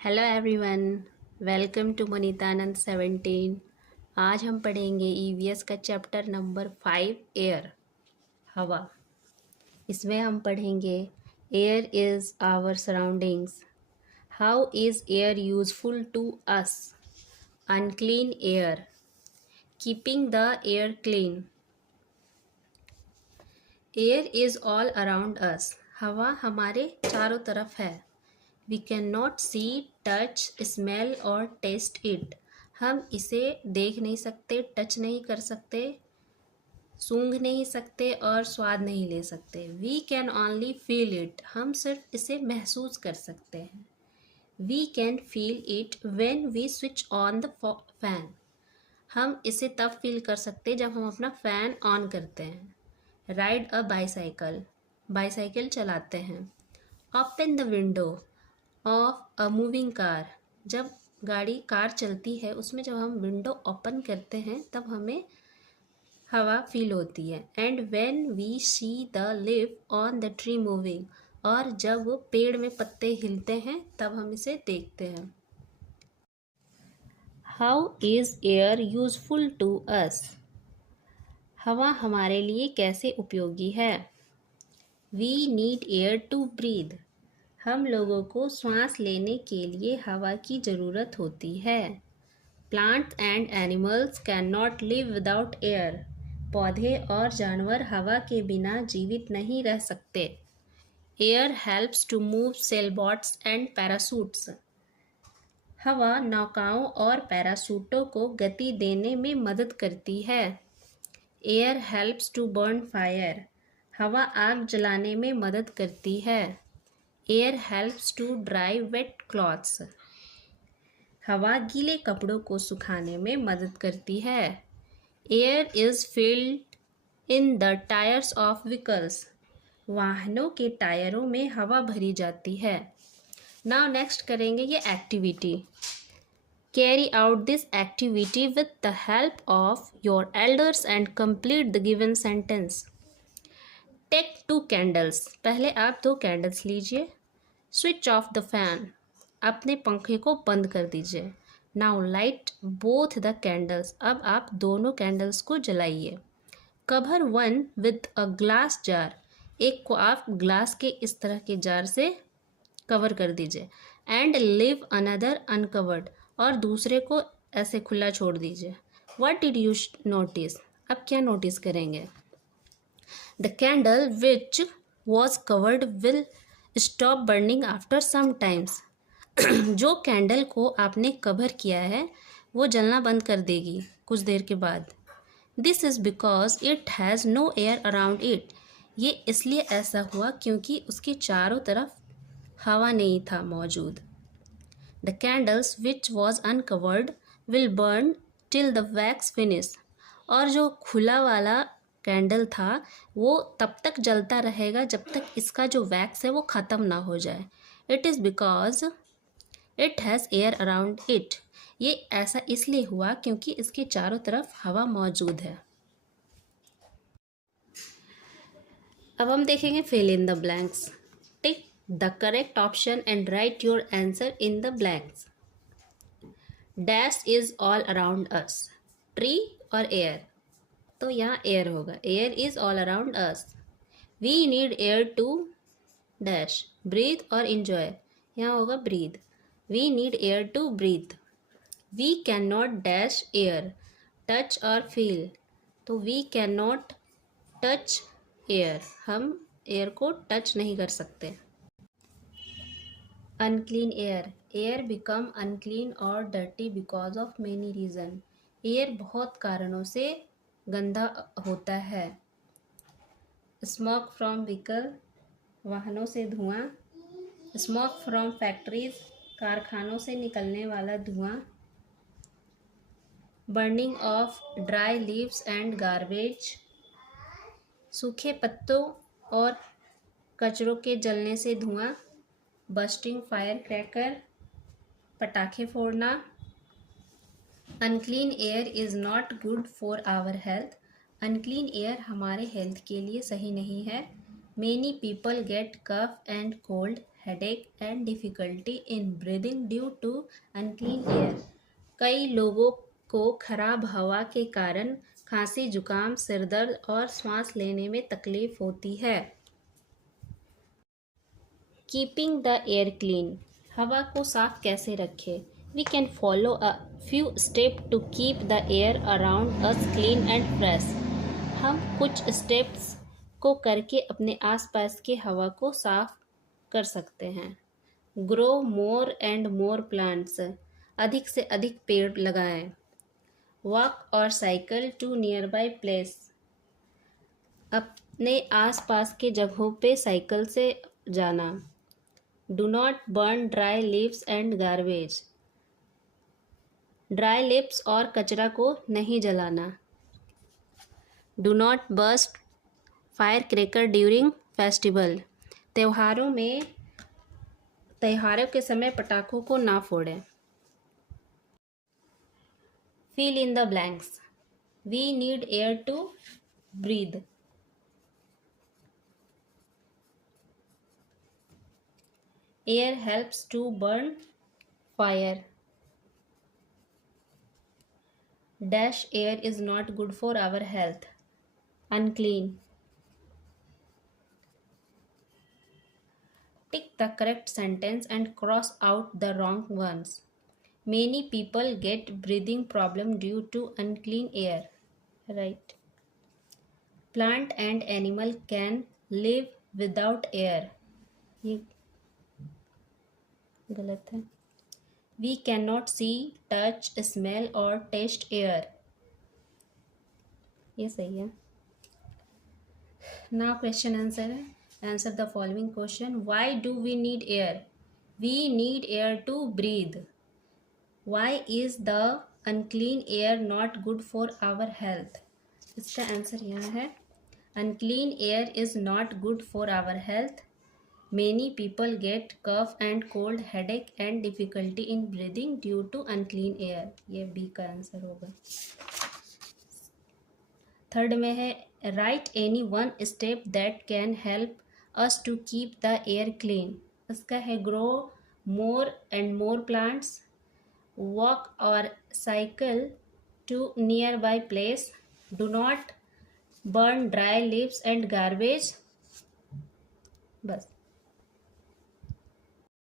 Hello everyone, welcome to मनीतानंद 17। आज हम पढ़ेंगे ईवीएस का चैप्टर नंबर 5 एयर, हवा। इसमें हम पढ़ेंगे air is our surroundings, how is air useful to us, unclean air, keeping the air clean. Air is all around us, हवा हमारे चारों तरफ है। We cannot see, touch, smell और taste it. हम इसे देख नहीं सकते, टच नहीं कर सकते, सूंघ नहीं सकते और स्वाद नहीं ले सकते। We can only feel it. हम सिर्फ इसे महसूस कर सकते हैं। We can feel it when we switch on the fan. हम इसे तब फील कर सकते जब हम अपना फ़ैन ऑन करते हैं। Ride a bicycle. बाईसाइकिल चलाते हैं। Open the window of a moving car, जब कार चलती है उसमें जब हम विंडो ओपन करते हैं तब हमें हवा फील होती है। And when we see the leaf on the tree moving, और जब वो पेड़ में पत्ते हिलते हैं तब हम इसे देखते हैं। How is air useful to us, हवा हमारे लिए कैसे उपयोगी है। We need air to breathe, हम लोगों को सांस लेने के लिए हवा की ज़रूरत होती है। Plants and animals can not live without air, पौधे और जानवर हवा के बिना जीवित नहीं रह सकते। Air helps to move sailboats and parachutes, हवा नौकाओं और पैराशूटों को गति देने में मदद करती है। Air helps to burn fire, हवा आग जलाने में मदद करती है। Air helps to dry wet clothes, हवा गीले कपड़ों को सुखाने में मदद करती है। Air is filled in the tyres of vehicles, वाहनों के टायरों में हवा भरी जाती है। नाउ नेक्स्ट करेंगे ये activity. Carry out this activity with the help of your elders and complete the given sentence. Take 2 candles, पहले आप 2 कैंडल्स लीजिए। स्विच ऑफ द फैन, अपने पंखे को बंद कर दीजिए। Now light both the candles, अब आप दोनों कैंडल्स को जलाइए। Cover one with a glass jar, एक को आप ग्लास के इस तरह के जार से कवर कर दीजिए। एंड लिव अनदर अनकवर्ड, और दूसरे को ऐसे खुला छोड़ दीजिए। व्हाट डिड यू नोटिस, अब क्या नोटिस करेंगे। The candle which was covered will stop burning after some times, जो कैंडल को आपने कवर किया है वो जलना बंद कर देगी कुछ देर के बाद। This is because it has no air around it, ये इसलिए ऐसा हुआ क्योंकि उसके चारों तरफ हवा नहीं था मौजूद। The candles which was uncovered will burn till the wax finish, और जो खुला वाला कैंडल था वो तब तक जलता रहेगा जब तक इसका जो वैक्स है वो ख़त्म ना हो जाए। It is because it has air around it, ये ऐसा इसलिए हुआ क्योंकि इसके चारों तरफ हवा मौजूद है। अब हम देखेंगे fill in the blanks. Tick the correct option and write your answer in the blanks. Dash is all around us, tree और एयर, तो यहाँ एयर होगा। Air is all around us. We need air to dash, breathe और enjoy, यहाँ होगा breathe. We need air to breathe. We can not dash air, touch और feel, तो we can not touch air, हम air को touch नहीं कर सकते। Unclean air, air become unclean और dirty because of many reason, air बहुत कारणों से गंदा होता है। स्मोक फ्रॉम व्हीकल, वाहनों से धुआं। स्मोक फ्रॉम फैक्ट्रीज, कारखानों से निकलने वाला धुआं। Burning of dry leaves and garbage, सूखे पत्तों और कचरों के जलने से धुआं। बस्टिंग फायर क्रैकर, पटाखे फोड़ना। Unclean air is not good for our health, unclean air हमारे हेल्थ के लिए सही नहीं है। Many people get cough and cold, headache and difficulty in breathing due to unclean air. कई लोगों को खराब हवा के कारण खांसी, जुकाम, सिरदर्द और सांस लेने में तकलीफ होती है। कीपिंग द एयर क्लीन, हवा को साफ कैसे रखें? We can follow a few step to keep the air around us clean and fresh. हम कुछ स्टेप्स को करके अपने आसपास की हवा को साफ कर सकते हैं। Grow more and more plants, अधिक से अधिक पेड़ लगाएं। वॉक और cycle to near by place, अपने आसपास के जगहों पे साइकिल से जाना। Do not burn dry leaves and garbage, dry lips और कचरा को नहीं जलाना। Do not burst fire cracker during festival, त्योहारों के समय पटाखों को ना फोड़ें। Fill in the blanks, we need air to breathe. Air helps to burn fire. Dash air is not good for our health. Unclean. Tick the correct sentence and cross out the wrong ones. Many people get breathing problem due to unclean air. Right. Plant and animal can live without air. ये गलत है। We cannot see, touch, smell or taste air. ये सही है। Now question answer है। Answer the following question. Why do we need air? We need air to breathe. Why is the unclean air not good for our health? इसका answer यहाँ है। Unclean air is not good for our health. Many people get cough and cold, headache and difficulty in breathing due to unclean air. ये B का answer होगा। Third में है write any one step that can help us to keep the air clean. इसका है grow more and more plants, walk और cycle to near by place, do not burn dry leaves and garbage. बस।